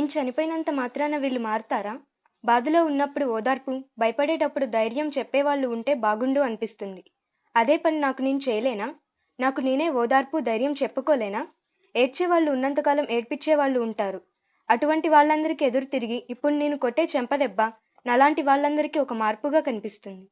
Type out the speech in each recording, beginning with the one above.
నేను చనిపోయినంత మాత్రాన వీళ్ళు మారతారా? బాధలో ఉన్నప్పుడు ఓదార్పు, భయపడేటప్పుడు ధైర్యం చెప్పేవాళ్ళు ఉంటే బాగుండు అనిపిస్తుంది. అదే పని నాకు నేను చేయలేనా? నాకు నేనే ఓదార్పు, ధైర్యం చెప్పుకోలేనా? ఏడ్చేవాళ్ళు ఉన్నంతకాలం ఏడ్పించేవాళ్ళు ఉంటారు. అటువంటి వాళ్ళందరికీ ఎదురు తిరిగి ఇప్పుడు నేను కొట్టే చెంపదెబ్బ నాలాంటి వాళ్ళందరికీ ఒక మార్పుగా కనిపిస్తుంది.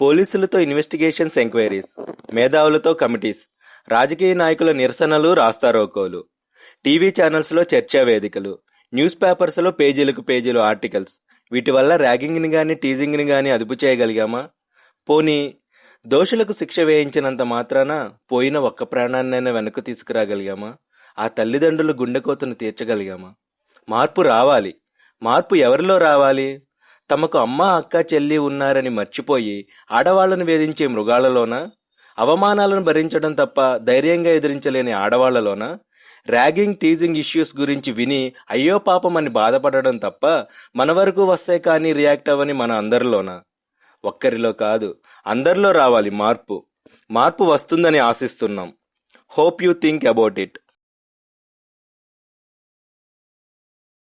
పోలీసులతో ఇన్వెస్టిగేషన్స్, ఎంక్వైరీస్, మేధావులతో కమిటీస్, రాజకీయ నాయకుల నిరసనలు, రాస్తారోకోలు, టీవీ ఛానల్స్లో చర్చా వేదికలు, న్యూస్ పేపర్స్లో పేజీలకు పేజీలు ఆర్టికల్స్. వీటి వల్ల ర్యాగింగ్ని కానీ టీజింగ్ని కానీ అదుపు చేయగలిగామా? పోనీ దోషులకు శిక్ష వేయించినంత మాత్రాన పోయిన ఒక్క ప్రాణాన్నైనా వెనక్కు తీసుకురాగలిగామా? ఆ తల్లిదండ్రుల గుండెకోతను తీర్చగలిగామా? మార్పు రావాలి. మార్పు ఎవరిలో రావాలి? తమకు అమ్మ, అక్క, చెల్లి ఉన్నారని మర్చిపోయి ఆడవాళ్లను వేధించే మృగాలలోనా? అవమానాలను భరించడం తప్ప ధైర్యంగా ఎదిరించలేని ఆడవాళ్లలోనా? ర్యాగింగ్, టీజింగ్ ఇష్యూస్ గురించి విని అయ్యో పాపం అని బాధపడడం తప్ప మన వరకు వస్తే కానీ రియాక్ట్ అవ్వని మన అందరిలోనా? ఒక్కరిలో కాదు, అందరిలో రావాలి మార్పు. మార్పు వస్తుందని ఆశిస్తున్నాం. Hope you think about it.